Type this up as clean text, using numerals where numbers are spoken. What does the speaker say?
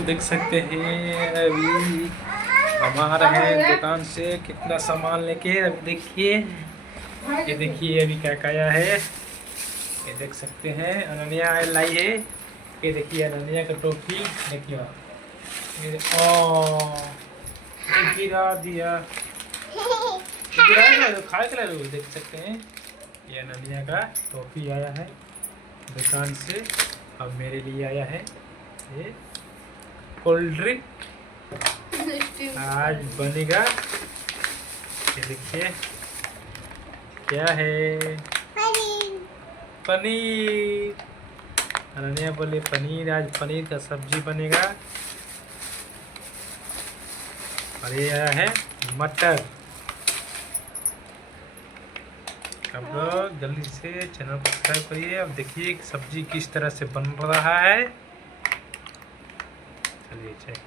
देख सकते हैं अभी हम आ रहे हैं दुकान से कितना सामान लेके। अभी देखिए, ये देखिए अभी क्या खाया है, ये देख सकते हैं। अनन्या लाई है, ये देखिए अनन्या का टोपी देखिए। गिरा दिया, गिराएगा तो खाए के लिए देख सकते हैं। ये अनन्या का टोपी आया है दुकान से, अब मेरे लिए आया है ये कोल्ड ड्रिंक आज बनेगा। ये देखिए क्या है, पनीर। अनन्या बोले पनीर, आज पनीर का सब्जी बनेगा। और ये आया है मटर। अब लोग जल्दी से चैनल को सब्सक्राइब करिए। अब देखिए सब्जी किस तरह से बन रहा है। चलिए चेक